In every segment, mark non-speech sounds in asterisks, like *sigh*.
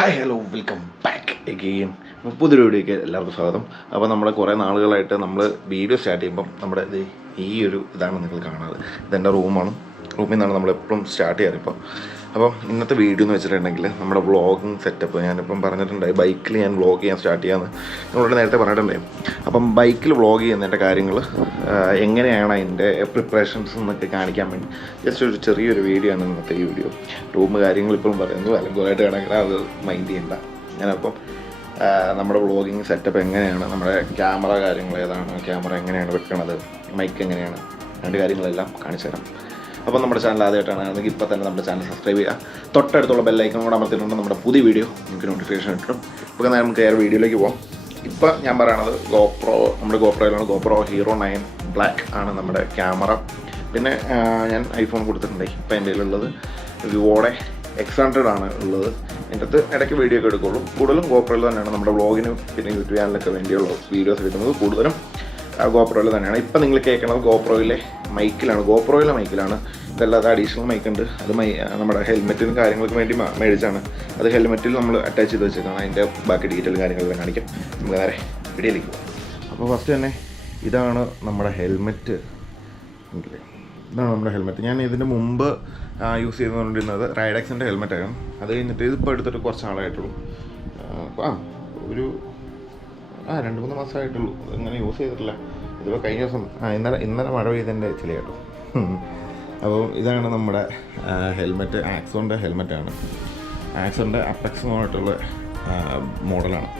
Hi hello welcome back again പുതിയൊരു വീഡിയോയ്ക്ക് എല്ലാവർക്കും സ്വാഗതം. അപ്പോൾ നമ്മൾ കുറേ നാളുകളായിട്ട് നമ്മൾ വീഡിയോ സ്റ്റാർട്ട് ചെയ്യുമ്പം നമ്മുടെ ഈ ഒരു ഇതാണ് നിങ്ങൾ കാണാറ്. ഇതെന്റെ റൂമാണ്. റൂമിൽ നിന്നാണ് നമ്മൾ എപ്പോഴും സ്റ്റാർട്ട് ചെയ്യാറ് ഇപ്പോൾ അപ്പം ഇന്നത്തെ വീഡിയോ എന്ന് വെച്ചിട്ടുണ്ടെങ്കിൽ നമ്മുടെ വ്ളോഗിങ് സെറ്റപ്പ് ഞാനിപ്പം പറഞ്ഞിട്ടുണ്ടായി ബൈക്കിൽ ഞാൻ വ്ളോഗ് ചെയ്യാൻ സ്റ്റാർട്ട് ചെയ്യാമെന്ന് നിങ്ങളോട് നേരത്തെ പറഞ്ഞിട്ടുണ്ടായി അപ്പം ബൈക്കിൽ വ്ളോഗ് ചെയ്യുന്നതിന്റെ കാര്യങ്ങൾ എങ്ങനെയാണ് അതിന്റെ പ്രിപ്പറേഷൻസ് എന്നൊക്കെ കാണിക്കാൻ വേണ്ടി. ജസ്റ്റ് ഒരു ചെറിയൊരു വീഡിയോ ആണ് ഇന്നത്തെ ഈ വീഡിയോ റൂം കാര്യങ്ങൾ ഇപ്പോഴും പറയുന്നു അലങ്കോലായിട്ട് കിടക്കില്ല അത് മൈൻഡ് ചെയ്യണ്ട. ഞാനപ്പം നമ്മുടെ വ്ളോഗിങ് സെറ്റപ്പ് എങ്ങനെയാണ് നമ്മുടെ ക്യാമറ കാര്യങ്ങൾ ഏതാണ് ക്യാമറ എങ്ങനെയാണ് വെക്കണത് മൈക്ക് എങ്ങനെയാണ് രണ്ട് കാര്യങ്ങളെല്ലാം കാണിച്ചു തരാം അപ്പോൾ നമ്മുടെ ചാനൽ ആദ്യമായിട്ടാണ് ആണെങ്കിൽ ഇപ്പോൾ തന്നെ നമ്മുടെ ചാനൽ സബ്സ്ക്രൈബ് ചെയ്യുക. തൊട്ടടുത്തുള്ള ബെല്ലൈക്കൺ കൂടെ അമർത്തിയിട്ടുണ്ട് നമ്മുടെ പുതിയ വീഡിയോ നിങ്ങൾക്ക് നോട്ടിഫിക്കേഷൻ കിട്ടും. ഇപ്പോൾ നമുക്ക് ഏറെ വീഡിയോയിലേക്ക് പോകാം ഇപ്പോൾ ഞാൻ പറയണത് ഗോപ്രോ നമ്മുടെ ഗോപ്രോയിലാണ് ഗോപ്രോ ഹീറോ നയൻ ബ്ലാക്ക് ആണ് നമ്മുടെ ക്യാമറ പിന്നെ ഞാൻ ഐഫോൺ കൊടുത്തിട്ടുണ്ട്. ഇപ്പം എന്റെ കയ്യിലുള്ളത് വിവോടെ എക്സ് ഹൺഡ്രഡ് ആണ് ഉള്ളത്. എന്റെ അടുത്ത് ഇടയ്ക്ക് വീഡിയോ ഒക്കെ എടുക്കുള്ളൂ. കൂടുതലും ഗോപ്രോയിൽ തന്നെയാണ് നമ്മുടെ വ്ളോഗിനും പിന്നെ യൂട്യൂബ് ചാനലൊക്കെ വേണ്ടിയുള്ള വീഡിയോസ് എടുക്കുന്നത് കൂടുതലും ഗോപ്രോയിൽ തന്നെയാണ്. ഇപ്പം നിങ്ങൾ കേൾക്കുന്നത് ഗോപ്രോയിലെ മൈക്കിലാണ് ഗോപ്രോയിലെ മൈക്കിലാണ്. ഇതല്ലാതെ അഡീഷണൽ മൈക്ക് ഉണ്ട്. അത് മൈ നമ്മുടെ ഹെൽമെറ്റിനും കാര്യങ്ങൾക്ക് വേണ്ടി മേടിച്ചാണ്. അത് ഹെൽമെറ്റിൽ നമ്മൾ അറ്റാച്ച് ചെയ്ത് വെച്ചേക്കാണ്. അതിന്റെ ബാക്കി ഡീറ്റെയിൽ കാര്യങ്ങളെല്ലാം കാണിക്കാം. നമുക്ക് നേരെ വീഡിയോയിലേക്ക് പോകാം അപ്പോൾ ഫസ്റ്റ് തന്നെ ഇതാണ് നമ്മുടെ ഹെൽമെറ്റ്. ഇതാണ് നമ്മുടെ ഹെൽമെറ്റ്. ഞാൻ ഇതിന് മുമ്പ് യൂസ് ചെയ്തുകൊണ്ടിരുന്നത് ഹെൽമെറ്റ് ഹെൽമെറ്റാണ് അത് കഴിഞ്ഞിട്ട് ഇതിപ്പോൾ എടുത്തിട്ട് കുറച്ച് നാളായിട്ടുള്ളൂ ആ ഒരു ആ രണ്ട് മൂന്ന് മാസമായിട്ടുള്ളൂ. ഇങ്ങനെ യൂസ് ചെയ്തിട്ടില്ല. ഇതിപ്പോൾ കഴിഞ്ഞ ദിവസം ആ ഇന്നലെ ഇന്നലെ മഴ പെയ്തതിന്റെ ചില കേട്ടോ. അപ്പോൾ ഇതാണ് നമ്മുടെ ഹെൽമെറ്റ് ആക്സോണിന്റെ ഹെൽമെറ്റാണ്. ആക്സോണിന്റെ അപ്പക്സ് മോഡലാണ്.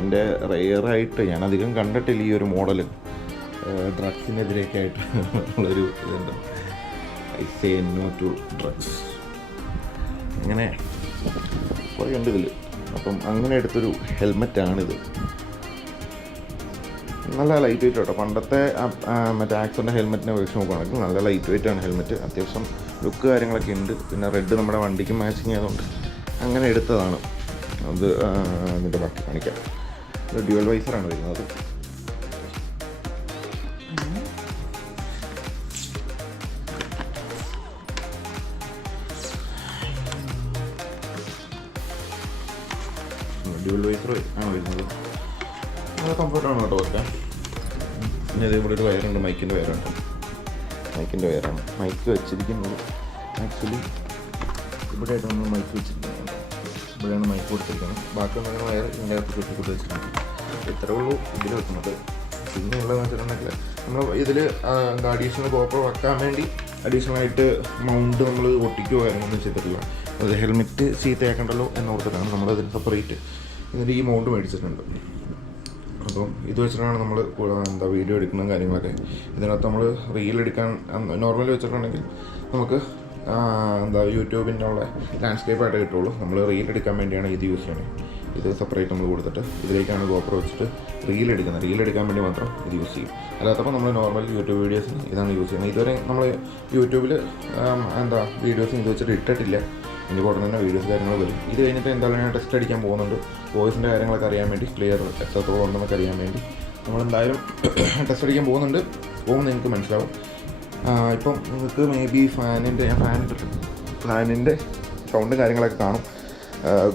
എന്റെ റെയറായിട്ട് ഞാൻ അധികം കണ്ടിട്ടില്ല ഈ ഒരു മോഡൽ ഡ്രഗ്സിനെതിരെയൊക്കെ ആയിട്ട് ഉള്ളൊരു ഇതുണ്ട്. I say no to drugs. അങ്ങനെ കുറേ ഉണ്ട് ഇതിൽ അപ്പം അങ്ങനെ എടുത്തൊരു ഹെൽമെറ്റാണിത്. നല്ല ലൈറ്റ് വെയിറ്റ് കേട്ടോ. പണ്ടത്തെ മറ്റേ ആക്സിന്റെ ഹെൽമെറ്റിനെ വെച്ച് നോക്കുകയാണെങ്കിൽ നല്ല ലൈറ്റ് വെയിറ്റ് ആണ് ഹെൽമെറ്റ്. അത്യാവശ്യം ലുക്ക് കാര്യങ്ങളൊക്കെ ഉണ്ട്. പിന്നെ റെഡ് നമ്മുടെ വണ്ടിക്ക് മാച്ചിങ് ആയതുകൊണ്ട് അങ്ങനെ എടുത്തതാണ്. അത് അതിന്റെ ബാക്കി കാണിക്കാം. ഡ്യുവൽ വൈസറാണ് വരുന്നത്. മൈക്കിന്റെ വയറാണ് മൈക്ക് വെച്ചിരിക്കുന്നത് ആക്ച്വലി ഇവിടെ ആയിട്ട് നമ്മൾ മൈക്ക് വെച്ചിരിക്കുന്നത്. ഇവിടെയാണ് മൈക്ക് കൊടുത്തിരിക്കുന്നത്. ബാക്കി നമ്മൾ വയർ ഇതിന്റെ അകത്ത് കെട്ടി കൊടുത്ത് വെച്ചിട്ടുണ്ട് ഇത്രേ ഉള്ളൂ ഇതിൽ വെക്കുന്നത്. പിന്നെ ഉള്ളതെന്ന് വെച്ചിട്ടുണ്ടെങ്കിൽ നമ്മൾ ഇതിൽ അഡീഷണൽ കോപ്പർ വെക്കാൻ വേണ്ടി അഡീഷണൽ ആയിട്ട് മൗണ്ട് നമ്മൾ ഒട്ടിക്കുകയോ കാര്യങ്ങളൊന്നും ചെയ്തിട്ടില്ല. അത് ഹെൽമെറ്റ് ചീത്തയാക്കണ്ടല്ലോ എന്നോർത്തിട്ടാണ് നമ്മളതിന് സെപ്പറേറ്റ് എന്നിട്ട് ഈ മൗണ്ട് മേടിച്ചിട്ടുണ്ട്. അപ്പം ഇത് വെച്ചിട്ടാണ് നമ്മൾ എന്താ വീഡിയോ എടുക്കുന്ന കാര്യങ്ങളൊക്കെ. ഇതിനകത്ത് നമ്മൾ റീൽ എടുക്കാൻ നോർമലി വെച്ചിട്ടുണ്ടെങ്കിൽ നമുക്ക് എന്താ യൂട്യൂബിന്റെ ഉള്ള ലാൻഡ്സ്കേപ്പായിട്ട് കിട്ടുള്ളൂ. നമ്മൾ റീൽ എടുക്കാൻ വേണ്ടിയാണ് ഇത് യൂസ് ചെയ്യണത് ഇത് സെപ്പറേറ്റ് നമ്മൾ കൊടുത്തിട്ട് ഇതിലേക്കാണ് ഗോപ്രോ വെച്ചിട്ട് റീൽ എടുക്കുന്നത്. റീൽ എടുക്കാൻ വേണ്ടി മാത്രം ഇത് യൂസ് ചെയ്യും. അല്ലാത്തപ്പോൾ നമ്മൾ നോർമൽ യൂട്യൂബ് വീഡിയോസ് ഇതാണ് യൂസ് ചെയ്യുന്നത്. ഇതുവരെ നമ്മൾ യൂട്യൂബിൽ എന്താ വീഡിയോസ് ഇത് വെച്ചിട്ട് ഇട്ടിട്ടില്ല. ഇനി ഉടനെ തന്നെ വീഡിയോസ് കാര്യങ്ങൾ വരും. ഇത് കഴിഞ്ഞിട്ട് എന്തായാലും ഞാൻ ടെസ്റ്റ് അടിക്കാൻ പോകുന്നുണ്ട്. വോയിസിന്റെ കാര്യങ്ങളൊക്കെ അറിയാൻ വേണ്ടി ക്ലിയർ എത്രത്തോളം ഉണ്ടെന്നൊക്കെ അറിയാൻ വേണ്ടി നമ്മളെന്തായാലും *clears throat* ടെസ്റ്റ് അടിക്കാൻ പോകുന്നുണ്ട്. പോകുന്നത് നിങ്ങൾക്ക് മനസ്സിലാവും. ഇപ്പം നിങ്ങൾക്ക് മേ ബി ഫാനിന്റെ ഞാൻ ഫാൻ ഫാനിന്റെ സൗണ്ടും കാര്യങ്ങളൊക്കെ കാണും.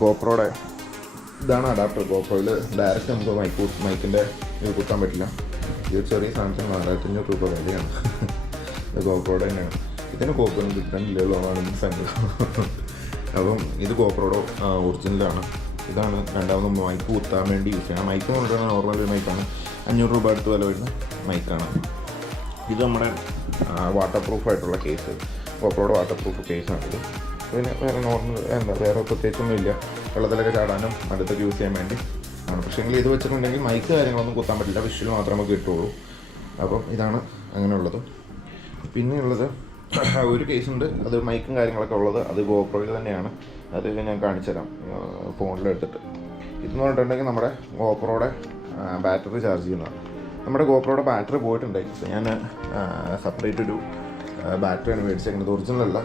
ഗോപ്രോയുടെ ഇതാണ് അഡാപ്റ്റർ ഗോപ്രോയിൽ ഡയറക്റ്റ് നമുക്ക് മൈക്ക് മൈക്കിന്റെ ഇത് കുത്താൻ പറ്റില്ല. ഇത് ചെറിയ സാംസങ് നാലായിരത്തഞ്ഞൂറ് രൂപ വിലയാണ്. ഇത് ഗോപ്രോയുടെ തന്നെയാണ്. ഇതിന് കോപ്പൊന്നും കിട്ടാനില്ലല്ലോ ആണ് ഫാൻ അപ്പം ഇത് ഗോപ്രോയുടെ ഒറിജിനലാണ് ഇതാണ് രണ്ടാമത് മൈക്ക് കുത്താൻ വേണ്ടി യൂസ് ചെയ്യണം മൈക്ക് കൊണ്ടുവരുന്ന നോർമൽ ഒരു മൈക്കാണ് അഞ്ഞൂറ് രൂപ അടുത്ത് വില വരുന്ന മൈക്കാണ് ഇത് നമ്മുടെ വാട്ടർ പ്രൂഫ് ആയിട്ടുള്ള കേസ് ഗോപ്രോയുടെ വാട്ടർ പ്രൂഫ് കേസാണിത് പിന്നെ വേറെ നോർമൽ എന്താ വേറെ പ്രത്യേകിച്ചൊന്നും ഇല്ല വെള്ളത്തിലൊക്കെ ചാടാനും അടുത്തൊക്കെ യൂസ് ചെയ്യാൻ വേണ്ടി ആണ്. പക്ഷേങ്കിൽ ഇത് വെച്ചിട്ടുണ്ടെങ്കിൽ മൈക്ക് കാര്യങ്ങളൊന്നും കുത്താൻ പറ്റില്ല. വിഷ്വൽ മാത്രമേ നമുക്ക് കിട്ടുള്ളൂ അപ്പം ഇതാണ് അങ്ങനെയുള്ളത്. പിന്നെയുള്ളത് ഒരു കേസുണ്ട് അത് മൈക്കും കാര്യങ്ങളൊക്കെ ഉള്ളത്. അത് ഗോപ്രോയിൽ തന്നെയാണ്. അത് ഞാൻ കാണിച്ചു തരാം ഫോണിലെടുത്തിട്ട്. ഇതെന്ന് പറഞ്ഞിട്ടുണ്ടെങ്കിൽ നമ്മുടെ ഗോപ്രോയുടെ ബാറ്ററി ചാർജ് ചെയ്യുന്നതാണ്. നമ്മുടെ ഗോപ്രോയുടെ ബാറ്ററി പോയിട്ടുണ്ടായി So ഞാൻ സെപ്പറേറ്റ് ഒരു ബാറ്ററിയാണ് മേടിച്ചേക്കുന്നത് ഒറിജിനൽ അല്ല.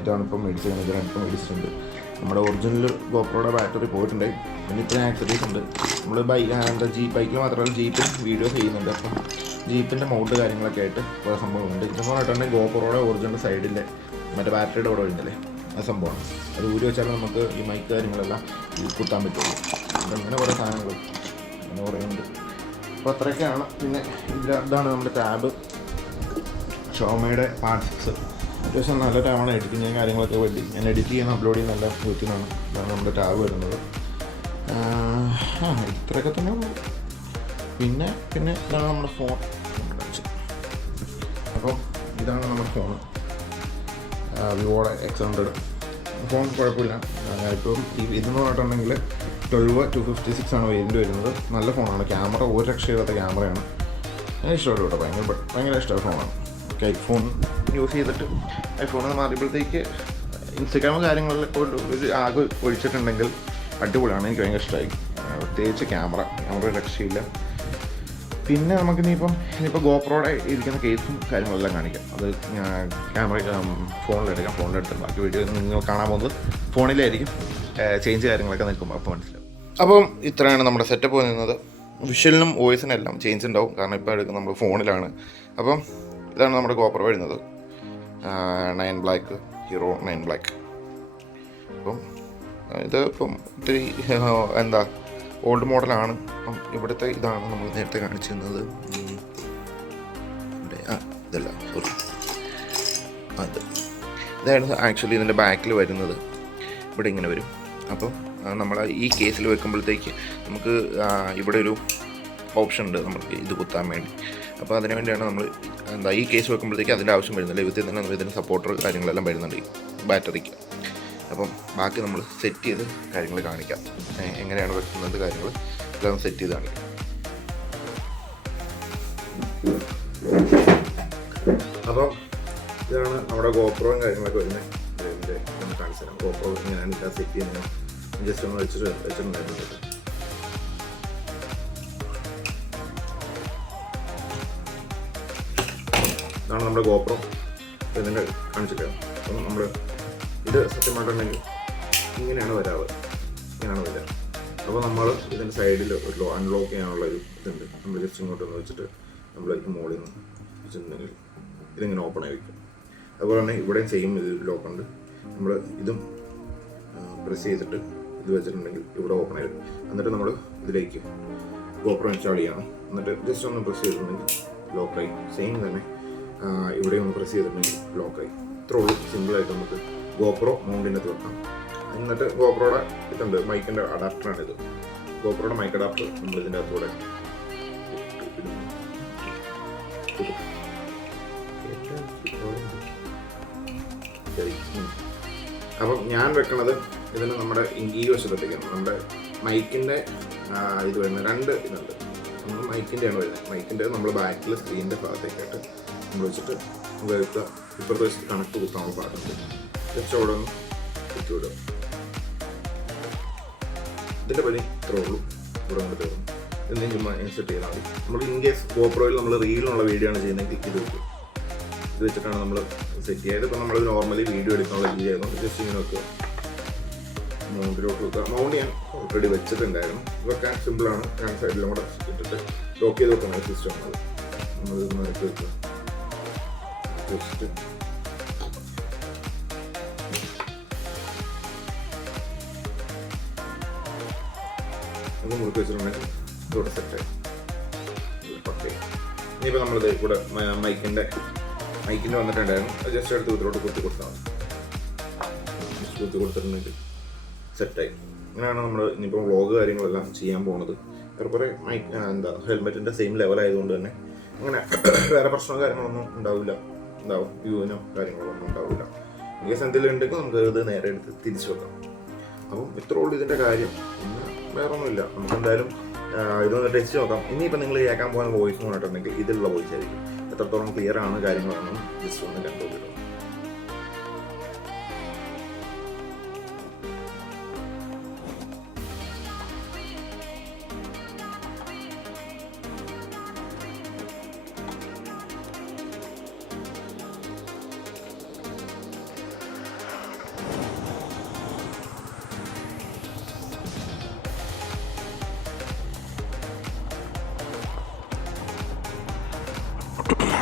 ഇതാണ് ഇപ്പം മേടിച്ചേക്കുന്നത് ഇത് ഇപ്പം മേടിച്ചിട്ടുണ്ട്. നമ്മുടെ ഒറിജിനൽ ഗോപ്രോയുടെ ബാറ്ററി പോയിട്ടുണ്ടായി പിന്നെ ഇത്രയും ആക്സറീസ് ഉണ്ട് നമ്മൾ ബൈക്ക് എന്താ ജീ ബൈക്കിൽ മാത്രമല്ല ജീപ്പും വീഡിയോ ചെയ്യുന്നുണ്ട്. അപ്പം ജീപ്പിന്റെ മൗണ്ട് കാര്യങ്ങളൊക്കെ ആയിട്ട് കുറേ സംഭവമുണ്ട് ഇതെന്ന് പറഞ്ഞിട്ടുണ്ടെങ്കിൽ ഗോപ്രോയുടെ ഒറിജിനൽ സൈഡിന്റെ മറ്റേ ബാറ്ററിയുടെ കൂടെ വരുന്നില്ലേ സംഭവമാണ്. അത് ഊരി വെച്ചാലും നമുക്ക് ഈ മൈക്ക് കാര്യങ്ങളെല്ലാം കുത്താൻ പറ്റുള്ളൂ. അങ്ങനെ കുറേ സാധനങ്ങൾ അങ്ങനെ കുറേ ഉണ്ട്. അപ്പോൾ അത്രയൊക്കെയാണ്. പിന്നെ ഇതാണ് നമ്മുടെ ടാബ്. ഷോമയുടെ പാർട്സ് അത്യാവശ്യം നല്ല ടാബാണ്. എഡിറ്റിങ് കാര്യങ്ങളൊക്കെ വേണ്ടി. ഞാൻ എഡിറ്റ് ചെയ്യുന്ന അപ്ലോഡ് ചെയ്യുന്ന എല്ലാം വീട്ടിലാണ് ഇതാണ് നമ്മുടെ ടാബ് വരുന്നത്. ഇത്രയൊക്കെ തന്നെ പിന്നെ പിന്നെ ഇതാണ് നമ്മുടെ ഫോൺ അപ്പോൾ ഇതാണ് നമ്മുടെ ഫോൺ വിവോയുടെ എക്സ് ഹൺഡ്രഡ് ഫോൺ കുഴപ്പമില്ല. ഇപ്പം ഇതെന്ന് പറഞ്ഞിട്ടുണ്ടെങ്കിൽ ട്വൽവ് ടു ഫിഫ്റ്റി സിക്സ് ആണ് വേണ്ടി വരുന്നത്. നല്ല ഫോണാണ് ക്യാമറ ഒരു രക്ഷയില്ലാത്ത ക്യാമറയാണ് ഞാൻ ഇഷ്ടപ്പെട്ടു കേട്ടോ. ഭയങ്കര ഭയങ്കര ഇഷ്ടമായ ഫോണാണ് ഓക്കെ ഐഫോൺ യൂസ് ചെയ്തിട്ട് ഐഫോൺ മാറിയപ്പോഴത്തേക്ക് ഇൻസ്റ്റഗ്രാമും കാര്യങ്ങളിലൊക്കെ ഒരു ആകെ ഒഴിച്ചിട്ടുണ്ടെങ്കിൽ അടിപൊളിയാണ്. എനിക്ക് ഭയങ്കര ഇഷ്ടമായി പ്രത്യേകിച്ച് ക്യാമറ ക്യാമറ രക്ഷയില്ല. പിന്നെ നമുക്ക് ഇനിയിപ്പം ഇനിയിപ്പോൾ ഗോപ്രോടെ ഇരിക്കുന്ന കേസും കാര്യങ്ങളെല്ലാം കാണിക്കാം. അത് ക്യാമറ ഫോണിലെടുക്കാം. ഫോണിലെടുത്ത് ബാക്കി വീഡിയോ നിങ്ങൾ കാണാൻ പോകുന്നത് ഫോണിലായിരിക്കും. ചേഞ്ച് കാര്യങ്ങളൊക്കെ നിൽക്കുമ്പോൾ അപ്പോൾ മനസ്സിലാവും. അപ്പം ഇത്രയാണ് നമ്മുടെ സെറ്റപ്പ് നിന്നത്. വിഷ്വലിനും വോയിസിനും എല്ലാം ചേഞ്ച് ഉണ്ടാവും. കാരണം ഇപ്പോൾ എടുക്കുന്നത് നമ്മൾ ഫോണിലാണ്. അപ്പം ഇതാണ് നമ്മുടെ ഗോപ്രോ വരുന്നത്. Nine black hero nine black അപ്പം ഇത് ഇപ്പം ഒത്തിരി എന്താ ഓൾഡ് മോഡലാണ്. ഇവിടുത്തെ ഇതാണ് നമ്മൾ നേരത്തെ കാണിച്ചിരുന്നത്. ആ ഇതല്ല ആ ഇതായിരുന്നു ആക്ച്വലി ഇതിന്റെ ബാക്കിൽ വരുന്നത്. ഇവിടെ ഇങ്ങനെ വരും. അപ്പം നമ്മൾ ഈ കേസിൽ വെക്കുമ്പോഴത്തേക്ക് നമുക്ക് ഇവിടെ ഒരു ഓപ്ഷൻ ഉണ്ട് നമുക്ക് ഇത് കുത്താൻ വേണ്ടി. അപ്പോൾ അതിന് വേണ്ടിയാണ് നമ്മൾ എന്താ ഈ കേസ് വെക്കുമ്പോഴത്തേക്ക് അതിന്റെ ആവശ്യം വരുന്നില്ല. ഇവിടുത്തെ തന്നെ ഇതിന് സപ്പോർട്ടർ കാര്യങ്ങളെല്ലാം വരുന്നുണ്ട് ബാറ്ററിക്ക് അപ്പം ബാക്കി നമ്മൾ സെറ്റ് ചെയ്ത് കാര്യങ്ങൾ കാണിക്കാം. എങ്ങനെയാണ് വെക്കുന്നത് കാര്യങ്ങൾ എല്ലാം സെറ്റ് ചെയ്ത് കാണിക്കാം. അപ്പം ഇതാണ് നമ്മുടെ ഗോപ്രോയും കാര്യങ്ങളൊക്കെ വരുന്നത്. ഇതിന്റെ ഒന്ന് കാണിച്ചു തരാം. ഗോപ്രോ ഇങ്ങനെയാണ് സെറ്റ് ചെയ്യുന്ന ജസ്റ്റ് ഒന്ന് വെച്ചിട്ട് വെച്ചിട്ടുണ്ടായിരുന്നു ഇതാണ് നമ്മുടെ ഗോപ്രോ ഇതിന്റെ കാണിച്ചിട്ട് അപ്പം നമ്മൾ ഇത് സത്യം പറഞ്ഞിട്ടുണ്ടെങ്കിൽ ഇങ്ങനെയാണ് വരാറ്. ഇങ്ങനെയാണ് വരിക അപ്പോൾ നമ്മൾ ഇതിന്റെ സൈഡിൽ ഒരു ലോ അൺലോക്ക് ചെയ്യാനുള്ള ഒരു ഇതുണ്ട്. നമ്മൾ ജസ്റ്റ് ഇങ്ങോട്ട് ഒന്ന് വെച്ചിട്ട് ഇത് മുകളിൽ നിന്ന് വെച്ചിട്ടുണ്ടെങ്കിൽ ഇതിങ്ങനെ ഓപ്പൺ ആയി വയ്ക്കും അതുപോലെ തന്നെ ഇവിടെയും സെയിം ഇത് ലോക്ക് ഉണ്ട്. നമ്മൾ ഇതും പ്രസ് ചെയ്തിട്ട് ഇത് വെച്ചിട്ടുണ്ടെങ്കിൽ ഇവിടെ ഓപ്പൺ ആയി വരും. എന്നിട്ട് നമ്മൾ ഇതിലേക്ക് ഗോപ്രോ ഇൻസ്റ്റാൾ ചെയ്യണം. എന്നിട്ട് ജസ്റ്റ് ഒന്ന് പ്രസ് ചെയ്തിട്ടുണ്ടെങ്കിൽ ലോക്കായി സെയിം തന്നെ ഇവിടെ ഒന്ന് പ്രസ് ചെയ്തിട്ടുണ്ടെങ്കിൽ ലോക്കായി ഇത്രയുള്ളൂ സിമ്പിളായിട്ട് നമുക്ക് ഗോപ്രോ മൗണ്ടിന്റെ അകത്ത് വെക്കാം. എന്നിട്ട് ഗോപ്രോയുടെ ഇതുണ്ട് മൈക്കിന്റെ അഡാപ്റ്ററാണ് ഇത്. ഗോപ്രോയുടെ മൈക്ക് അഡാപ്റ്റർ നമ്മൾ ഇതിന്റെ അകത്തൂടെ. അപ്പം ഞാൻ വെക്കണത് ഇതിന് നമ്മുടെ ഈ വശത്തേക്കാണ് നമ്മുടെ മൈക്കിന്റെ ഇത് വരുന്ന രണ്ട് ഇതുണ്ട്. നമ്മൾ മൈക്കിന്റെയാണ് വരുന്നത്. മൈക്കിന്റെ നമ്മൾ ബാക്കിൽ സ്ക്രീനിന്റെ ഭാഗത്തേക്കായിട്ട് നമ്മൾ വെച്ചിട്ട് നമുക്ക് ഇപ്പുറത്തെ വശത്ത് കണക്ട് കുത്താനുള്ള പാടുണ്ട്. ജസ്റ്റ് കച്ചവടം. ഇതിന്റെ പണി ഇത്രേ ഉള്ളൂ. ഇവിടെ കൊണ്ട് തീർന്നു എന്തെങ്കിലും ചുമ്മാ ഇൻസെർട്ട് ചെയ്താൽ മതി. നമ്മൾ ഇൻ കേസ് ഗോപ്രോയിൽ നമ്മൾ റീലിനുള്ള വീഡിയോ ആണ് ചെയ്യുന്നതെങ്കിൽ ഇത് വെക്കും. ഇത് വെച്ചിട്ടാണ് നമ്മൾ സെറ്റ് ചെയ്തത് ഇപ്പം നമ്മൾ നോർമലി വീഡിയോ എടുക്കാനുള്ള രീതി ആയിരുന്നു. ജസ്റ്റ് ഇങ്ങനെ വെക്കുക മൗണ്ടിലോട്ട് വെക്കുക മൗണ്ട് ഞാൻ ഓൾറെഡി വെച്ചിട്ടുണ്ടായിരുന്നു. വെക്കാൻ സിമ്പിളാണ് ഞാൻ സൈഡിലും കൂടെ ഇട്ടിട്ട് ലോക്ക് ചെയ്ത് വെക്കണം സിസ്റ്റം നമ്മൾ ഇത് മാറ്റി വെക്കുക ജസ്റ്റ് ഇത് മുറുക്കി വെച്ചിട്ടുണ്ടെങ്കിൽ ഇതോടെ സെറ്റായി ഓക്കെ ഇനിയിപ്പോൾ നമ്മളിത് ഇവിടെ മൈക്കിന്റെ മൈക്കിന്റെ വന്നിട്ടുണ്ടായിരുന്നു. അത് ജസ്റ്റ് എടുത്ത് ഇതിലോട്ട് കുത്തി കൊടുത്താൽ മതി. കുത്തി കൊടുത്തിട്ടുണ്ടെങ്കിൽ സെറ്റായി അങ്ങനെയാണ് നമ്മൾ ഇനിയിപ്പോൾ വ്ളോഗ് കാര്യങ്ങളെല്ലാം ചെയ്യാൻ പോകുന്നത് വേറെ മൈക്ക് എന്താ ഹെൽമെറ്റിന്റെ സെയിം ലെവൽ ആയതുകൊണ്ട് തന്നെ അങ്ങനെ *coughs* വേറെ പ്രശ്നമോ കാര്യങ്ങളൊന്നും ഉണ്ടാവില്ല. ഉണ്ടാവും. വ്യൂവിനോ കാര്യങ്ങളൊന്നും ഉണ്ടാവില്ല. കേസ് എന്തെങ്കിലും ഉണ്ടെങ്കിൽ നമുക്ക് ഇത് നേരെ എടുത്ത് തിരിച്ചു വെക്കാം. അപ്പം ഇത്രയുള്ളൂ ഇതിന്റെ കാര്യം. പിന്നെ വേറെ ഒന്നുമില്ല നമുക്ക് എന്തായാലും ഇതൊന്ന് ടെസ്റ്റ് നോക്കാം. ഇനിയിപ്പോൾ നിങ്ങൾ കേൾക്കാൻ പോകുന്ന വോയിസ് എന്ന് പറഞ്ഞിട്ടുണ്ടെങ്കിൽ ഇതിലുള്ള വോയിസ് ആയിരിക്കും. എത്രത്തോളം ക്ലിയർ ആണ് കാര്യങ്ങളാണെന്ന് ജസ്റ്റ് ഒന്ന് കണ്ടുപിടിക്കണം.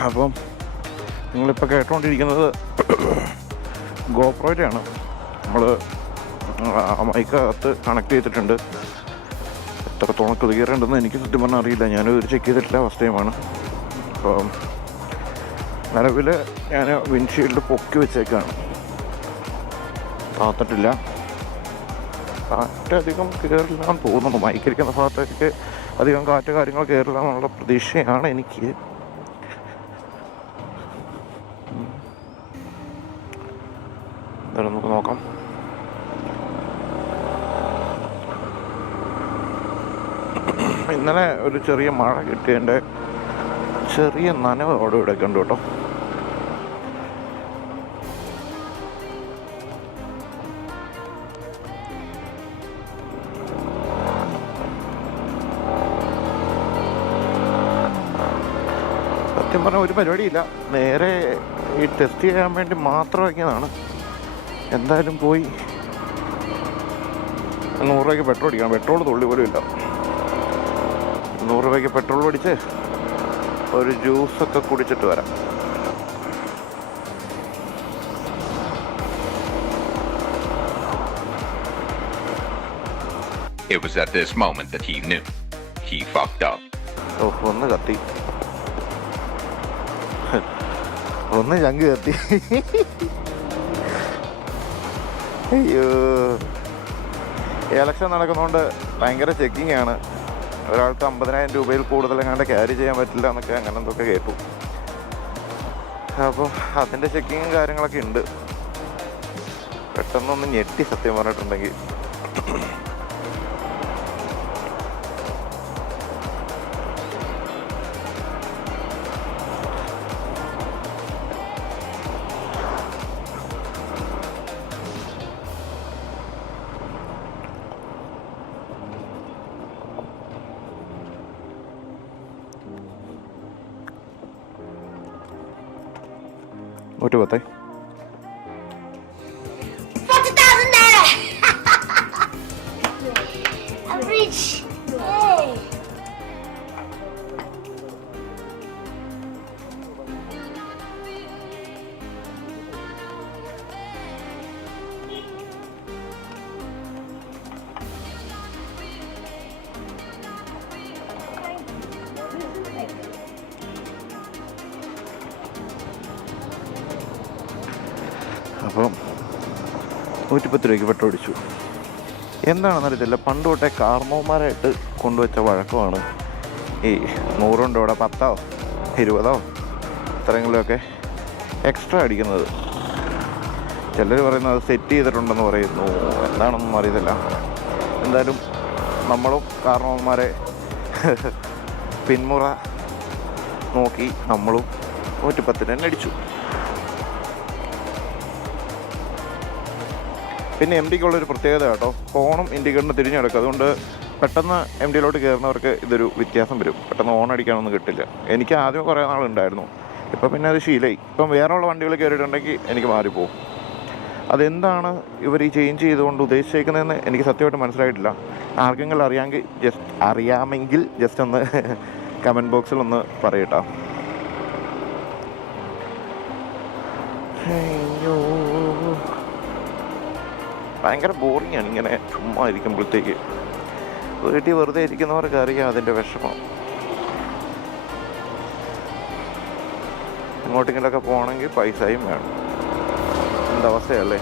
അപ്പം നിങ്ങളിപ്പോൾ കേട്ടുകൊണ്ടിരിക്കുന്നത് ഗോപ്രോയിലാണ്. നമ്മൾ മൈക്കകത്ത് കണക്ട് ചെയ്തിട്ടുണ്ട്. എത്രത്തോളം ക്ലിയർ എനിക്ക് സത്യം പറഞ്ഞാൽ അറിയില്ല. ഞാനൊരു ചെക്ക് ചെയ്തിട്ടില്ല ഫസ്റ്റ് ടൈമാണ് അപ്പം നിലവിൽ ഞാൻ വിൻഷീൽഡ് പൊക്കി വെച്ചേക്കാണ്. താത്തിട്ടില്ല. കാറ്റധികം കയറില്ല എന്ന് തോന്നുന്നു. മൈക്കിരിക്കുന്ന ഭാഗത്തേക്ക് അധികം കാറ്റ് കാര്യങ്ങൾ കയറില്ല എന്നുള്ള പ്രതീക്ഷയാണ് എനിക്ക് ഉം. എന്തായാലും നമുക്ക് നോക്കാം ഇന്നലെ ഒരു ചെറിയ മഴ കിട്ടിയതിന്റെ ചെറിയ നനവ് അവിടെ ഇവിടെ ഉണ്ട് കേട്ടോ. സത്യം പറഞ്ഞാൽ ഒരു പരിപാടിയില്ല. നേരെ ഈ ടെസ്റ്റ് ചെയ്യാൻ വേണ്ടി മാത്രം ഇറങ്ങിയതാണ്. എന്തായാലും പോയി. നൂറ് രൂപയ്ക്ക് പെട്രോൾ അടിക്കണം. പെട്രോൾ തുള്ളി പോലും ഇല്ല. നൂറ് രൂപയ്ക്ക് പെട്രോൾ അടിച്ച് ഒരു ജ്യൂസൊക്കെ കുടിച്ചിട്ട് വരാം. It was at this moment that he knew. He fucked up. ഓ ഒന്ന് കത്തി. ഒന്ന് ചങ്ക് കത്തി. അയ്യോ. ഇലക്ഷൻ നടക്കുന്നതുകൊണ്ട് ഭയങ്കര ചെക്കിംഗ് ആണ്. ഒരാൾക്ക് അമ്പതിനായിരം രൂപയിൽ കൂടുതൽ എങ്ങാണ്ട് ക്യാരി ചെയ്യാൻ പറ്റില്ല എന്നൊക്കെ അങ്ങനെ എന്തൊക്കെ കേട്ടു. അപ്പോൾ അതിന്റെ ചെക്കിങ്ങും കാര്യങ്ങളൊക്കെ ഉണ്ട്. പെട്ടെന്നൊന്ന് ഞെട്ടി സത്യം പറഞ്ഞിട്ടുണ്ടെങ്കിൽ. അപ്പം നൂറ്റിപ്പത്ത് രൂപയ്ക്ക് പെട്രോൾ അടിച്ചു. എന്താണെന്ന് അറിയത്തില്ല പണ്ട് തൊട്ടേ കാർമോന്മാരായിട്ട് കൊണ്ടുവച്ച വഴക്കമാണ് ഈ നൂറുണ്ട് ഇവിടെ പത്തോ? ഇരുപതോ? ഇത്രയെങ്കിലുമൊക്കെ എക്സ്ട്രാ അടിക്കുന്നത്. ചിലർ പറയുന്നത് അത് സെറ്റ് ചെയ്തിട്ടുണ്ടെന്ന് പറയുന്നു. എന്താണെന്നൊന്നും അറിയത്തില്ല. എന്തായാലും നമ്മളും കാർമോമാരെ പിന്മുറ നോക്കി നമ്മളും നൂറ്റിപ്പത്തിന് തന്നെ അടിച്ചു. പിന്നെ എം ഡിക്കുള്ളൊരു പ്രത്യേകത കേട്ടോ. ഫോണും ഇൻഡിക്കേറ്ററിന് തിരിഞ്ഞു കിടക്കും അതുകൊണ്ട് പെട്ടെന്ന് എം ഡിയിലോട്ട് കയറുന്നവർക്ക് ഇതൊരു വ്യത്യാസം വരും. പെട്ടെന്ന് ഓൺ അടിക്കാനൊന്നും കിട്ടില്ല. എനിക്ക് ആദ്യം കുറേ നാളുണ്ടായിരുന്നു. ഇപ്പം പിന്നെ അത് ശീലമായി ഇപ്പം വേറെ ഉള്ള വണ്ടികൾ കയറിയിട്ടുണ്ടെങ്കിൽ എനിക്ക് മാറിപ്പോവും. അതെന്താണ് ഇവർ ഈ ചേഞ്ച് ചെയ്തുകൊണ്ട് ഉദ്ദേശിച്ചേക്കുന്നതെന്ന് എനിക്ക് സത്യമായിട്ട് മനസ്സിലായിട്ടില്ല. ആർക്കെങ്കിലും അറിയാമെങ്കിൽ ജസ്റ്റ് അറിയാമെങ്കിൽ ജസ്റ്റ് ഒന്ന് *laughs* കമന്റ് ബോക്സിൽ ഒന്ന് പറയട്ടോ ഭയങ്കര ബോറിംഗ് ആണ് ഇങ്ങനെ ചുമ്മാ ഇരിക്കുമ്പോഴത്തേക്ക്. വീട്ടിൽ വെറുതെ ഇരിക്കുന്നവർക്ക് അറിയാം അതിന്റെ വിഷമം. എങ്ങോട്ടെങ്കിലൊക്കെ പോകണമെങ്കിൽ പൈസയും വേണം. എന്തവസ്ഥയല്ലേ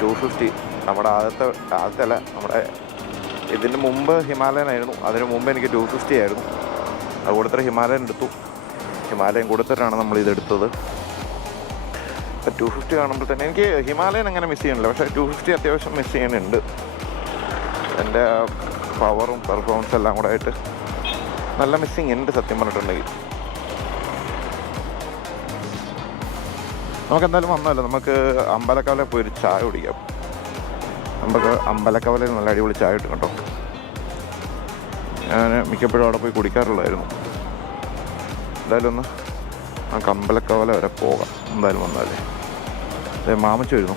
ടു ഫിഫ്റ്റി നമ്മുടെ ആദ്യത്തെ ആദ്യത്തെ അല്ല നമ്മുടെ ഇതിന് മുമ്പ് ഹിമാലയൻ ആയിരുന്നു. അതിന് മുമ്പ് എനിക്ക് ടു ഫിഫ്റ്റി ആയിരുന്നു. അത് കൊടുത്തിട്ട് ഹിമാലയൻ എടുത്തു. ഹിമാലയൻ കൊടുത്തിട്ടാണ് നമ്മൾ ഇതെടുത്തത് ടു ഫിഫ്റ്റി കാണുമ്പോൾ തന്നെ എനിക്ക് ഹിമാലയൻ അങ്ങനെ മിസ് ചെയ്യണില്ല പക്ഷേ ടു ഫിഫ്റ്റി അത്യാവശ്യം മിസ് ചെയ്യാനുണ്ട്. എന്റെ പവറും പെർഫോമൻസ് എല്ലാം കൂടെ ആയിട്ട് നല്ല മിസ്സിങ് ഉണ്ട് സത്യം പറഞ്ഞിട്ടുണ്ടെങ്കിൽ. നമുക്ക് എന്തായാലും വന്നല്ലോ നമുക്ക് അമ്പലക്കവല പോയി ചായ കുടിക്കാം. നമുക്ക് അമ്പലക്കവലയിൽ നല്ല അടിപൊളി ചായ കിട്ടും കേട്ടോ. ഞാൻ മിക്കപ്പോഴും അവിടെ പോയി കുടിക്കാറുള്ളായിരുന്നു എന്തായാലും ഒന്ന് നമുക്ക് അമ്പലക്കവല വരെ പോകാം. എന്തായാലും വന്നാലേ. മാമച്ച വരുന്നു.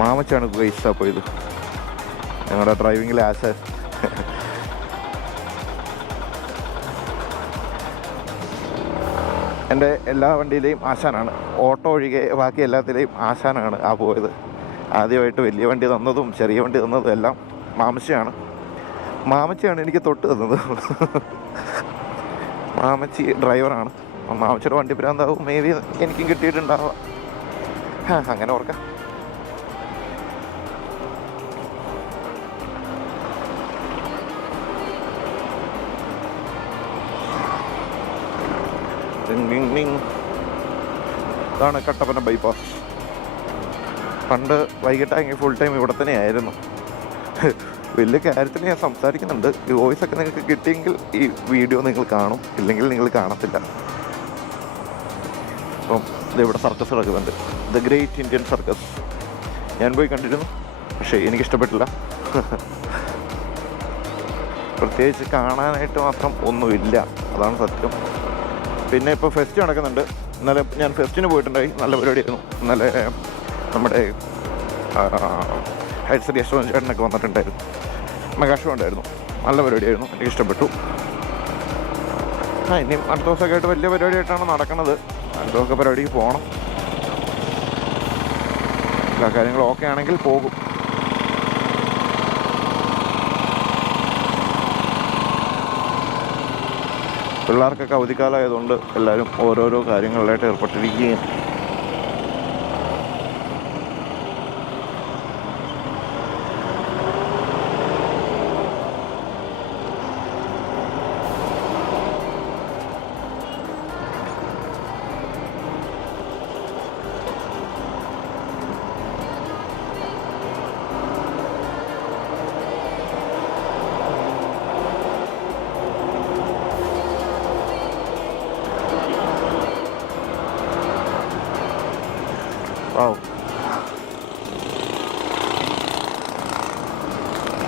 മാമച്ചാണ് ഗൈസാ പോയത്. ഞങ്ങളുടെ ഡ്രൈവിങ്ങിലെ ആശ എന്റെ എല്ലാ വണ്ടിയിലെയും ആശാനാണ്. ഓട്ടോ ഒഴികെ ബാക്കി എല്ലാത്തിലെയും ആശാനാണ് ആ പോയത്. ആദ്യമായിട്ട് വലിയ വണ്ടി തന്നതും ചെറിയ വണ്ടി തന്നതും എല്ലാം മാമച്ചയാണ്. മാമച്ചയാണ് എനിക്ക് തൊട്ട് തന്നത്. മാമച്ചി ഡ്രൈവറാണ് അപ്പം ആവശ്യം വണ്ടി ഭ്രാന്താവും. മേ ബി എനിക്കും കിട്ടിയിട്ടുണ്ടാവാം. അങ്ങനെ ഓർക്കാം. ഇതാണ് കട്ടപ്പന ബൈപ്പാസ് പണ്ട് വൈകിട്ടാണെങ്കിൽ ഫുൾ ടൈം ഇവിടെ തന്നെ ആയിരുന്നു. വലിയ കാര്യത്തിൽ ഞാൻ സംസാരിക്കുന്നുണ്ട്. ഈ വോയിസ് ഒക്കെ നിങ്ങൾക്ക് കിട്ടിയെങ്കിൽ ഈ വീഡിയോ നിങ്ങൾ കാണും. ഇല്ലെങ്കിൽ നിങ്ങൾ കാണത്തില്ല. ഇവിടെ സർക്കസ് നടക്കുന്നുണ്ട്. The great Indian circus. ഞാൻ പോയി കണ്ടിരുന്നു പക്ഷേ എനിക്കിഷ്ടപ്പെട്ടില്ല. പ്രത്യേകിച്ച് കാണാനായിട്ട് മാത്രം ഒന്നുമില്ല. അതാണ് സത്യം. പിന്നെ ഇപ്പോൾ ഫെസ്റ്റ് നടക്കുന്നുണ്ട്. ഇന്നലെ ഞാൻ ഫെസ്റ്റിന് പോയിട്ടുണ്ടായി. നല്ല പരിപാടിയായിരുന്നു. ഇന്നലെ നമ്മുടെ ഹൈഡ്സറി യശ്വന്ത് ചേട്ടനൊക്കെ വന്നിട്ടുണ്ടായിരുന്നു. മെഗാഷോ ഉണ്ടായിരുന്നു. നല്ല പരിപാടിയായിരുന്നു. എനിക്ക് ഇഷ്ടപ്പെട്ടു ആ ഇനിയും അടുത്ത ദിവസമൊക്കെ ആയിട്ട് വലിയ പരിപാടിയായിട്ടാണ് നടക്കുന്നത് അടുത്ത ദിവസമൊക്കെ പരിപാടിക്ക് പോകണം എല്ലാ കാര്യങ്ങളും ഓക്കെ ആണെങ്കിൽ പോകും. പിള്ളേർക്കൊക്കെ അവധിക്കാലമായതുകൊണ്ട് എല്ലാവരും ഓരോരോ കാര്യങ്ങളിലായിട്ട് ഏർപ്പെട്ടിരിക്കുകയും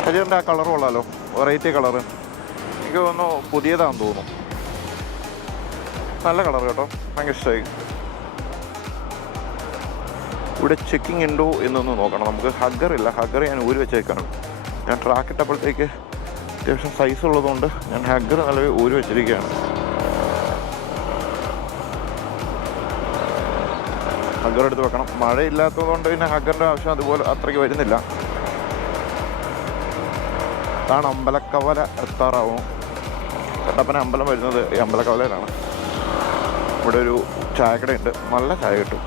ശരിയുണ്ട് ആ കളർ കൊള്ളാലോ. വെറൈറ്റി കളറ് എനിക്ക് തോന്നുന്നു പുതിയതാണെന്ന് തോന്നുന്നു. നല്ല കളർ കേട്ടോ. ഭയങ്കര ഇഷ്ടമായി. ഇവിടെ ചെക്കിംഗ് ഉണ്ടോ എന്നൊന്ന് നോക്കണം. നമുക്ക് ഹഗ്ഗർ ഇല്ല. ഹഗ്ഗർ ഞാൻ ഊരി വെച്ചേക്കാണ്. ഞാൻ ട്രാക്ക് ഇട്ടപ്പോഴത്തേക്ക് അത്യാവശ്യം സൈസ് ഉള്ളതുകൊണ്ട് ഞാൻ ഹഗ്ഗർ നല്ല ഊരി വെച്ചിരിക്കുകയാണ്. ഹഗ്ഗർ എടുത്ത് വെക്കണം. മഴയില്ലാത്തതുകൊണ്ട് പിന്നെ ഹഗ്ഗറിന്റെ ആവശ്യം അതുപോലെ അത്രയ്ക്ക് വരുന്നില്ല. അതാണ് അമ്പലക്കവല എത്താറാവും. കട്ടപ്പന അമ്പലം വരുന്നത് ഈ അമ്പലക്കവലയിലാണ്. ഇവിടെ ഒരു ചായക്കടയുണ്ട്. നല്ല ചായ കിട്ടും.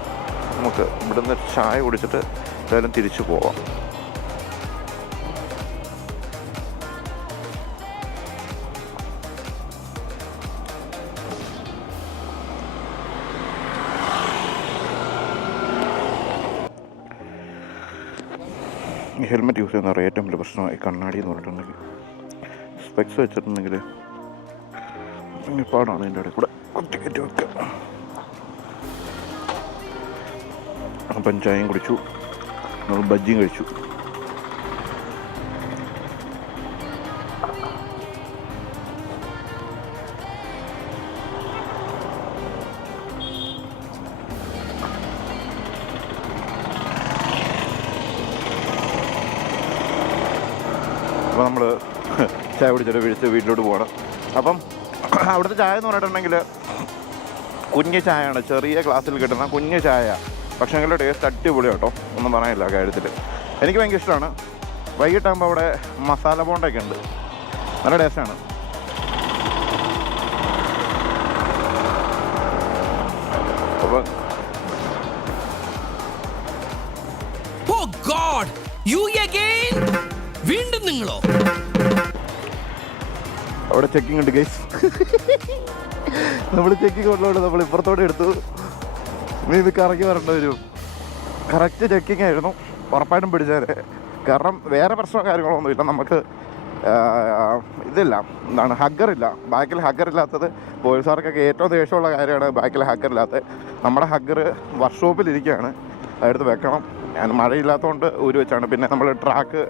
നമുക്ക് ഇവിടുന്ന് ചായ കുടിച്ചിട്ട് എന്തായാലും തിരിച്ചു പോവാം. ഈ ഹെൽമെറ്റ് യൂസ് ചെയ്യുന്ന ഏറ്റവും വലിയ പ്രശ്നം ഈ കണ്ണാടി എന്ന് പറഞ്ഞിട്ടുണ്ടെങ്കിൽ സ്പെക്സ് വെച്ചിട്ടുണ്ടെങ്കിൽ പാടാണ് ഇതിന്റെ ഇടയിൽ കൂടെ കുത്തി കയറ്റി വെക്കുക. അപ്പം കുടിച്ചു. നമ്മൾ ബജ്ജിയും കഴിച്ചു. കുടിച്ചിട്ട് വിളിച്ച് വീട്ടിലോട്ട് പോകണം. അപ്പം അവിടുത്തെ ചായ എന്ന് പറഞ്ഞിട്ടുണ്ടെങ്കിൽ കുഞ്ഞു ചായയാണ്. ചെറിയ ഗ്ലാസ്സിൽ കിട്ടുന്ന കുഞ്ഞു ചായ. എങ്കിലും ടേസ്റ്റ് അടിപൊളി കേട്ടോ. ഒന്നും പറയാനില്ല കാര്യത്തിൽ എനിക്ക് ഭയങ്കര ഇഷ്ടമാണ്. വൈകിട്ടാകുമ്പോൾ അവിടെ മസാല ബോണ്ടൊക്കെ ഉണ്ട്. നല്ല ടേസ്റ്റാണ്. അപ്പോൾ അഗൈൻ വീണ്ടും നിങ്ങളോ? അവിടെ ചെക്കിംഗ് ഉണ്ട് ഗൈസ് നമ്മൾ ചെക്കിംഗ് ഉള്ളതുകൊണ്ട് നമ്മൾ ഇപ്പുറത്തോടെ എടുത്തു. ഇത് കറങ്ങി വരേണ്ട വരും കറക്റ്റ് ചെക്കിംഗ് ആയിരുന്നു. ഉറപ്പായിട്ടും പിടിച്ചേരെ കാരണം വേറെ പ്രശ്നമോ കാര്യങ്ങളോ ഒന്നുമില്ല. നമുക്ക് ഇതില്ല. എന്താണ് ഹഗ്ഗറില്ല ബാക്കിൽ ഹഗ്ഗർ ഇല്ലാത്തത് പോലീസുകാർക്കൊക്കെ ഏറ്റവും ദേഷ്യമുള്ള കാര്യമാണ് ബാക്കിൽ ഹഗ്ഗർ ഇല്ലാത്തത്. നമ്മുടെ ഹഗ്ഗർ വർക്ക്ഷോപ്പിലിരിക്കുകയാണ് അതെടുത്ത് വെക്കണം. ഞാൻ മഴയില്ലാത്തതുകൊണ്ട് ഊരി വെച്ചാണ്. പിന്നെ നമ്മൾ ട്രാക്ക്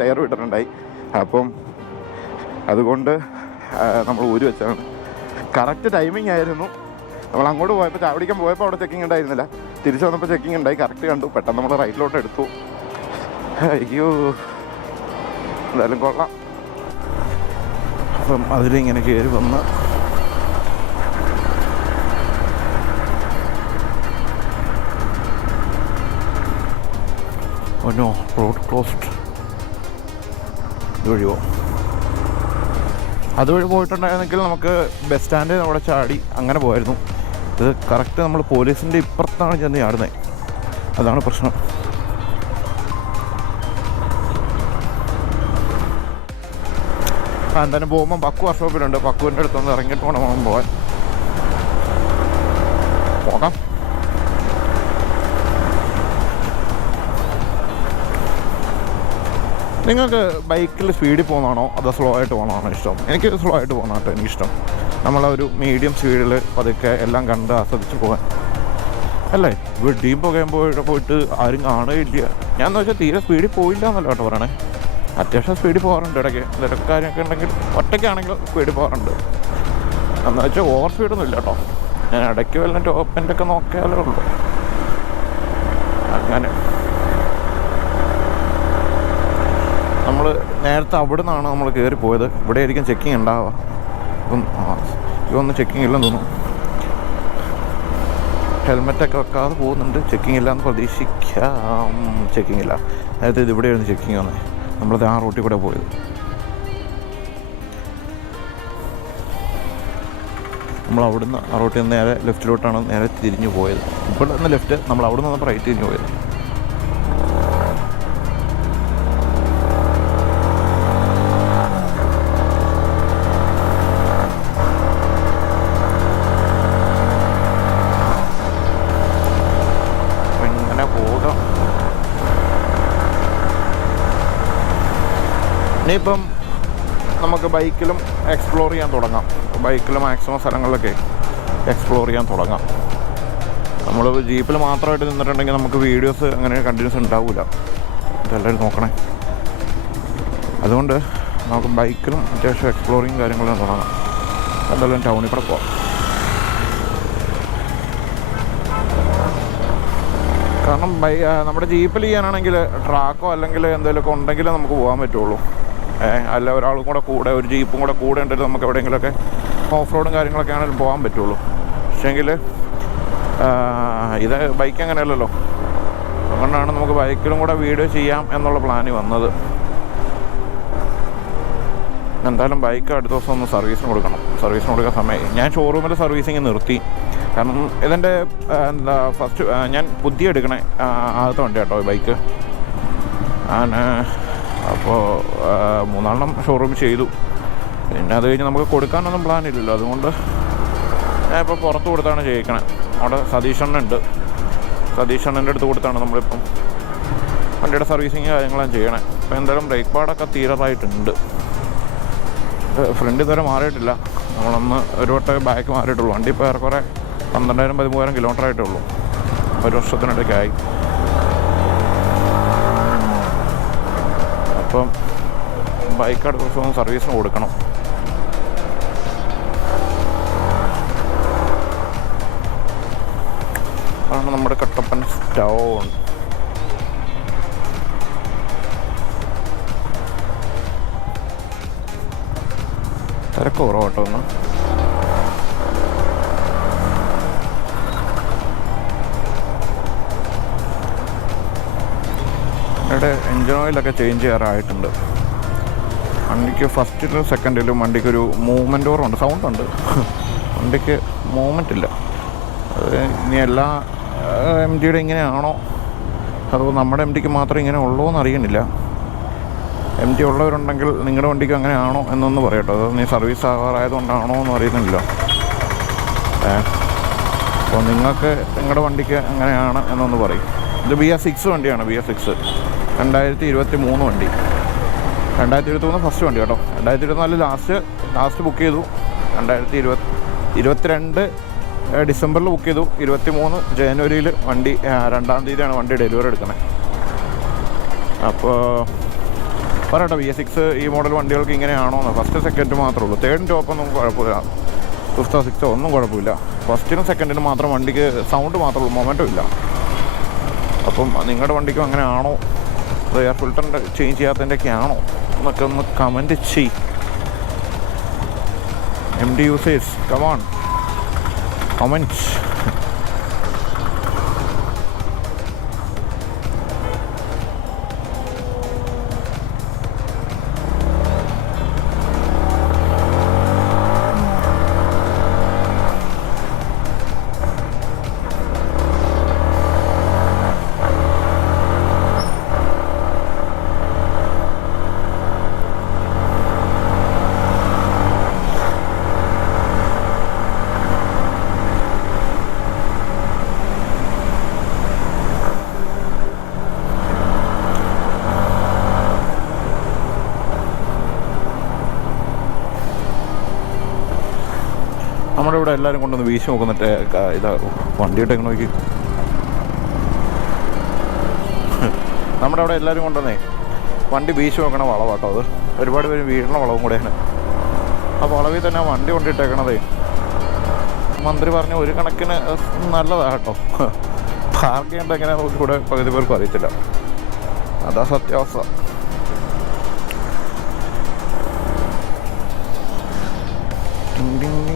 ടയർ വിട്ടിട്ടുണ്ടായി അപ്പം അതുകൊണ്ട് നമ്മൾ ഊരി വെച്ചാണ് കറക്റ്റ് ടൈമിംഗ് ആയിരുന്നു. നമ്മൾ അങ്ങോട്ട് പോയപ്പോൾ ചാവടിക്കാൻ പോയപ്പോൾ അവിടെ ചെക്കിംഗ് ഉണ്ടായിരുന്നില്ല. തിരിച്ചു വന്നപ്പോൾ ചെക്കിംഗ് ഉണ്ടായി. കറക്റ്റ് കണ്ടു. പെട്ടെന്ന് നമ്മൾ റൈറ്റിലോട്ട് എടുത്തു. അയ്യോ. എന്തായാലും കൊള്ളാം. അപ്പം അതിലിങ്ങനെ കയറി വന്ന്. ഒന്നോ റോഡ് ക്ലോസ്ഡ് ഇതുവഴിയോ? അതുവഴി പോയിട്ടുണ്ടായിരുന്നെങ്കിൽ നമുക്ക് ബസ് സ്റ്റാൻഡിൽ അവിടെ ചാടി അങ്ങനെ പോയായിരുന്നു. ഇത് കറക്റ്റ് നമ്മൾ പോലീസിന്റെ ഇപ്പുറത്താണ് ചെന്ന് ചാടുന്നത് അതാണ് പ്രശ്നം. എന്തായാലും പോകുമ്പോൾ പക്കു വർക്ക്ഷോപ്പിലുണ്ട് പക്കുവിന്റെ അടുത്തൊന്ന് ഇറങ്ങിയിട്ട് വേണം പോകാൻ നിങ്ങൾക്ക് ബൈക്കിൽ സ്പീഡിൽ പോകുന്നതാണോ? അതോ സ്ലോ ആയിട്ട് പോകുന്നതാണോ ഇഷ്ടം? എനിക്ക് സ്ലോ ആയിട്ട് പോകുന്ന കേട്ടോ എനിക്കിഷ്ടം. നമ്മളൊരു മീഡിയം സ്പീഡിൽ പതുക്കെ എല്ലാം കണ്ട് ആസ്വദിച്ച് പോകാൻ. അല്ലേ? വെട്ടിയും പുകയും പോയിട്ട് പോയിട്ട് ആരും കാണുകയില്ല. ഞാൻ എന്ന് വെച്ചാൽ തീരെ സ്പീഡിൽ പോയില്ല എന്നല്ല കേട്ടോ പറയണേ. അത്യാവശ്യം സ്പീഡിൽ പോകാറുണ്ട് ഇടയ്ക്ക്. ഇടയ്ക്ക് കാര്യമൊക്കെ ഉണ്ടെങ്കിൽ ഒറ്റയ്ക്കാണെങ്കിൽ സ്പീഡിൽ പോകാറുണ്ട്. എന്ന് വെച്ചാൽ ഓവർ സ്പീഡൊന്നും ഇല്ല കേട്ടോ. ഞാൻ ഇടയ്ക്ക് വല്ല ടോപ്പിന്റെ ഒക്കെ നോക്കിയാലേ ഉള്ളൂ. അങ്ങനെ നമ്മൾ നേരത്തെ അവിടെ നിന്നാണ് നമ്മൾ കയറി പോയത്? ഇവിടെ ആയിരിക്കും ചെക്കിങ് ഉണ്ടാവുക അപ്പം ഇതൊന്നും ചെക്കിങ് ഇല്ലെന്ന് തോന്നുന്നു. ഹെൽമെറ്റൊക്കെ വെക്കാതെ പോകുന്നുണ്ട്. ചെക്കിങ് ഇല്ലാന്ന് പ്രതീക്ഷിക്കാം. ചെക്കിംഗ് ഇല്ല. നേരത്തെ ഇത് ഇവിടെയായിരുന്നു ചെക്കിങ് വന്നത് നമ്മളത് ആ റൂട്ടിൽ കൂടെ പോയത്. നമ്മൾ അവിടുന്ന് ആ റൂട്ടിൽ നിന്ന് നേരെ ലെഫ്റ്റിലോട്ടാണ് നേരെ തിരിഞ്ഞു പോയത്. ഇവിടെ നിന്ന് ലെഫ്റ്റ് നമ്മൾ അവിടെ നിന്ന് റൈറ്റ് തിരിഞ്ഞു പോയത്. ഇനിയിപ്പം നമുക്ക് ബൈക്കിലും എക്സ്പ്ലോർ ചെയ്യാൻ തുടങ്ങാം. ബൈക്കിൽ മാക്സിമം സ്ഥലങ്ങളിലൊക്കെ എക്സ്പ്ലോർ ചെയ്യാൻ തുടങ്ങാം. നമ്മൾ ജീപ്പിൽ മാത്രമായിട്ട് നിന്നിട്ടുണ്ടെങ്കിൽ നമുക്ക് വീഡിയോസ് അങ്ങനെ കണ്ടിന്യൂസ് ഉണ്ടാവില്ല ഇതെല്ലാവരും നോക്കണേ. അതുകൊണ്ട് നമുക്ക് ബൈക്കിലും അത്യാവശ്യം എക്സ്പ്ലോറിങ് കാര്യങ്ങളും തുടങ്ങാം. എന്തായാലും ടൗണിൽ കൂടെ പോവാം. കാരണം ബൈ നമ്മുടെ ജീപ്പിൽ ചെയ്യാനാണെങ്കിൽ ട്രാക്കോ അല്ലെങ്കിൽ എന്തെങ്കിലുമൊക്കെ ഉണ്ടെങ്കിലേ നമുക്ക് പോകാൻ പറ്റുള്ളൂ. അല്ല ഒരാളും കൂടെ കൂടെ ഒരു ജീപ്പും കൂടെ കൂടെ ഉണ്ടെങ്കിൽ നമുക്ക് എവിടെയെങ്കിലുമൊക്കെ ഓഫ് റോഡും കാര്യങ്ങളൊക്കെ ആണെങ്കിലും പോകാൻ പറ്റുള്ളൂ. പക്ഷേങ്കിൽ ഇത് ബൈക്ക് അങ്ങനെയല്ലല്ലോ. അതുകൊണ്ടാണ് നമുക്ക് ബൈക്കിലും കൂടെ വീഡിയോ ചെയ്യാം എന്നുള്ള പ്ലാന് വന്നത്. എന്തായാലും ബൈക്ക് അടുത്ത ദിവസം ഒന്ന് സർവീസിന് കൊടുക്കണം. സർവീസിന് കൊടുക്കാൻ സമയം. ഞാൻ ഷോറൂമിൽ സർവീസിങ് നിർത്തി. കാരണം ഇതിന്റെ എന്താ ഫസ്റ്റ് ഞാൻ പുതിയ എടുക്കണേ ആദ്യത്തെ വണ്ടി കേട്ടോ ബൈക്ക് ഞാൻ അപ്പോൾ മൂന്നാലെണ്ണം ഷോറൂം ചെയ്തു. പിന്നെ അത് കഴിഞ്ഞ് നമുക്ക് കൊടുക്കാനൊന്നും പ്ലാൻ ഇല്ലല്ലോ. അതുകൊണ്ട് ഞാൻ ഇപ്പോൾ പുറത്ത് കൊടുത്താണ് ചെയ്യിക്കണേ. അവിടെ സതീഷണ്ണുണ്ട് സതീഷണ്ണന്റെ അടുത്ത് കൊടുത്താണ് നമ്മളിപ്പം വണ്ടിയുടെ സർവീസിങ് കാര്യങ്ങളാണ് ചെയ്യണേ. അപ്പോൾ എന്തായാലും ബ്രേക്ക് പാഡൊക്കെ തീരാറായിട്ടുണ്ട്. ഫ്രണ്ട് ഇതുവരെ മാറിയിട്ടില്ല. നമ്മളൊന്ന് ഒരു വട്ടം ബാക്ക് മാറിയിട്ടുള്ളൂ. വണ്ടി ഇപ്പോൾ ഏറെക്കുറെ പന്ത്രണ്ടായിരം പതിമൂവായിരം കിലോമീറ്റർ ആയിട്ടുള്ളൂ ഒരു വർഷത്തിനിടയ്ക്കായി. അപ്പം ബൈക്ക് അടുത്ത ദിവസം സർവീസിന് കൊടുക്കണം. അതാണ് നമ്മുടെ കട്ടപ്പൻ ടൗൺ തിരക്ക് കുറവാട്ടോ ഒന്ന്. ഇവിടെ എൻജിൻ ഓയിലൊക്കെ ചേഞ്ച് ചെയ്യാറായിട്ടുണ്ട്. വണ്ടിക്ക് ഫസ്റ്റിലും സെക്കൻഡിലും വണ്ടിക്ക് ഒരു മൂവ്മെന്റ് ഓറുണ്ട് സൗണ്ട് ഉണ്ട്. വണ്ടിക്ക് മൂവ്മെന്റ് ഇല്ല. ഇനി എല്ലാ എം ജിയുടെ ഇങ്ങനെയാണോ? അതോ നമ്മുടെ എം ഡിക്ക് മാത്രം ഇങ്ങനെ ഉള്ളൂ എന്ന് അറിയണില്ല. എം ടി ഉള്ളവരുണ്ടെങ്കിൽ നിങ്ങളുടെ വണ്ടിക്ക് അങ്ങനെയാണോ എന്നൊന്ന് പറയട്ടോ. അത് നീ സർവീസ് ആകാറായതുകൊണ്ടാണോ എന്ന് അറിയുന്നില്ല അപ്പോൾ നിങ്ങൾക്ക് നിങ്ങളുടെ വണ്ടിക്ക് അങ്ങനെയാണ് എന്നൊന്ന് പറയും. ഇത് ബി എസ് സിക്സ് വണ്ടിയാണ് ബി എസ് സിക്സ് രണ്ടായിരത്തി ഇരുപത്തി മൂന്ന് വണ്ടി. രണ്ടായിരത്തി ഇരുപത്തി മൂന്ന് ഫസ്റ്റ് വണ്ടി കേട്ടോ. രണ്ടായിരത്തി ഇരുപത്തിനാല് ലാസ്റ്റ് ലാസ്റ്റ് ബുക്ക് ചെയ്തു. രണ്ടായിരത്തി ഇരുപത്തി ഇരുപത്തിരണ്ട് ഡിസംബറിൽ ബുക്ക് ചെയ്തു. ഇരുപത്തി മൂന്ന് ജനുവരിയിൽ വണ്ടി രണ്ടാം തീയതിയാണ് വണ്ടി ഡെലിവറി എടുക്കുന്നത്. അപ്പോൾ പറയട്ടെ വി എസ് സിക്സ് ഈ മോഡൽ വണ്ടികൾക്ക് ഇങ്ങനെയാണോ എന്ന്. ഫസ്റ്റ് സെക്കൻഡ് മാത്രമേ ഉള്ളൂ. തേർഡും ടോപ്പൊന്നും കുഴപ്പമില്ല. ഫിഫ്ത്തോ സിക്സോ ഒന്നും കുഴപ്പമില്ല. ഫസ്റ്റിനും സെക്കൻഡിനും മാത്രം വണ്ടിക്ക് സൗണ്ട് മാത്രമേ ഉള്ളൂ. മൊമെന്റും ഇല്ല. അപ്പം നിങ്ങളുടെ വണ്ടിക്കും അങ്ങനെ ആണോ അത് എയർ ഫിൽറ്ററിന്റെ ചേഞ്ച് ചെയ്യാത്തതിന്റെയൊക്കെ ആണോ? എന്നൊക്കെ ഒന്ന് കമന്റ് ചെയ്. M D users come on comment എല്ലാവരും കൊണ്ടൊന്ന് വീശി നോക്കുന്നിട്ട് ഇതാ വണ്ടിയിട്ട് എങ്ങനെ നോക്കി. നമ്മുടെ അവിടെ എല്ലാവരും കൊണ്ടുവന്നേ. വണ്ടി വീശി നോക്കണ വളവാട്ടോ അത്. ഒരുപാട് പേര് വീഴണ വളവും കൂടെയാണ്. ആ വളവിൽ തന്നെ വണ്ടി കൊണ്ടിട്ടേക്കണതേ. മന്ത്രി പറഞ്ഞ ഒരു കണക്കിന് നല്ലതാണ് കേട്ടോ. പാർക്ക് ചെയ്യേണ്ട എങ്ങനെയാണെന്ന് കൂടെ പകുതി പേർക്കും അറിയത്തില്ല. അതാ സത്യാവസ്ഥ. ഡിങ്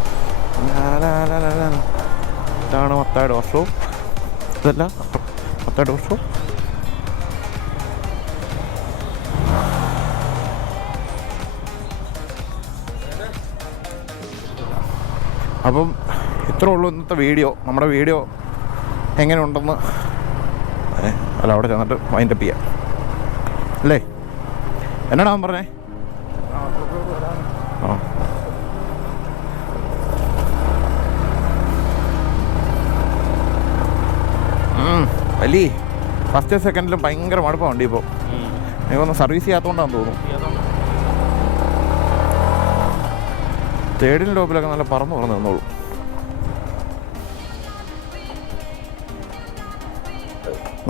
ഇതാണ് മത്തായുടെ വർഷവും ഇതല്ല മത്തായുടെ വർഷവും അപ്പം ഇത്ര ഉള്ളൂ ഇന്നത്തെ വീഡിയോ നമ്മുടെ വീഡിയോ എങ്ങനെയുണ്ടെന്ന് അല്ല അവിടെ ചെന്നിട്ട് വൈൻഡപ്പ് ചെയ്യാം. അല്ലേ? എന്നാടാ പറഞ്ഞേ ആ ഉം, വലിയ ഫസ്റ്റ് സെക്കൻഡിലും ഭയങ്കര മടുപ്പാണ് വണ്ടി ഇപ്പോൾ എനിക്കൊന്ന് സർവീസ് ചെയ്യാത്തതുകൊണ്ടാണെന്ന് തോന്നുന്നു. തേർഡിൻ ലോബിലൊക്കെ നല്ല പറന്ന് പറന്ന് നിന്നോളൂ.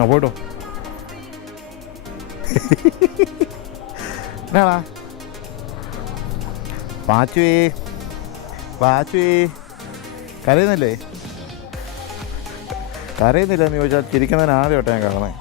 ആ പോയിട്ടോ. എന്നാടാ? പാച്ചുവേ പാച്ചുവേ കരയുന്നില്ലേ? കരയുന്നില്ല എന്ന് ചോദിച്ചാൽ ചിരിക്കുന്നതിന് ആദ്യമായിട്ട് ഞാൻ കാണുന്നത്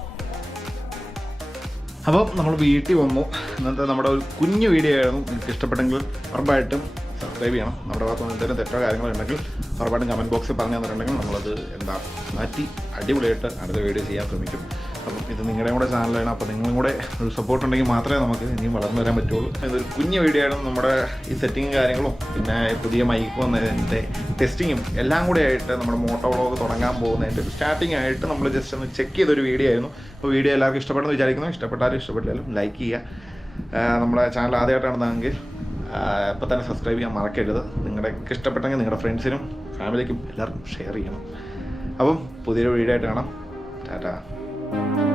അപ്പോൾ നമ്മൾ വീട്ടിൽ വന്നു. ഇന്നത്തെ നമ്മുടെ ഒരു കുഞ്ഞു വീഡിയോ ആയിരുന്നു. നിങ്ങൾക്ക് ഇഷ്ടപ്പെട്ടെങ്കിൽ ഉറപ്പായിട്ടും സബ്സ്ക്രൈബ് ചെയ്യണം. നമ്മുടെ ഭാഗത്ത് എന്തെങ്കിലും തെറ്റോ കാര്യങ്ങളോ ഉണ്ടെങ്കിൽ ഉറപ്പായിട്ടും കമന്റ് ബോക്സിൽ പറഞ്ഞു തന്നിട്ടുണ്ടെങ്കിൽ നമ്മളത് എന്താ മാറ്റി അടിപൊളിയായിട്ട് അടുത്ത വീഡിയോ ചെയ്യാൻ ശ്രമിക്കും. അപ്പം ഇത് നിങ്ങളുടെ കൂടെ ചാനലാണ്. അപ്പോൾ നിങ്ങളും കൂടെ ഒരു സപ്പോർട്ട് ഉണ്ടെങ്കിൽ മാത്രമേ നമുക്ക് ഇനിയും വളർന്നു വരാൻ പറ്റുള്ളൂ. ഇതൊരു കുഞ്ഞു വീഡിയോ ആയിരുന്നു. നമ്മുടെ ഈ സെറ്റിങ്ങും കാര്യങ്ങളും പിന്നെ പുതിയ മൈക്ക് വന്നതിന്റെ ടെസ്റ്റിങ്ങും എല്ലാം കൂടെ ആയിട്ട് നമ്മുടെ മോട്ടോ വ്ളോഗ് തുടങ്ങാൻ പോകുന്നതിന്റെ ഒരു സ്റ്റാർട്ടിംഗ് ആയിട്ട് നമ്മൾ ജസ്റ്റ് ഒന്ന് ചെക്ക് ചെയ്തൊരു വീഡിയോ ആയിരുന്നു. അപ്പോൾ വീഡിയോ എല്ലാവർക്കും ഇഷ്ടപ്പെടുന്നു വിചാരിക്കുന്നു. ഇഷ്ടപ്പെട്ടാലും ഇഷ്ടപ്പെട്ടാലും ലൈക്ക് ചെയ്യുക. നമ്മുടെ ചാനൽ ആദ്യമായിട്ടാണെന്നെങ്കിൽ ഇപ്പം തന്നെ സബ്സ്ക്രൈബ് ചെയ്യാൻ മറക്കരുത്. നിങ്ങളുടെ ഇഷ്ടപ്പെട്ടെങ്കിൽ നിങ്ങളുടെ ഫ്രണ്ട്സിനും ഫാമിലിക്കും എല്ലാവർക്കും ഷെയർ ചെയ്യണം. അപ്പം പുതിയൊരു വീഡിയോ ആയിട്ട് കാണാം. ടാറ്റാ. Thank you.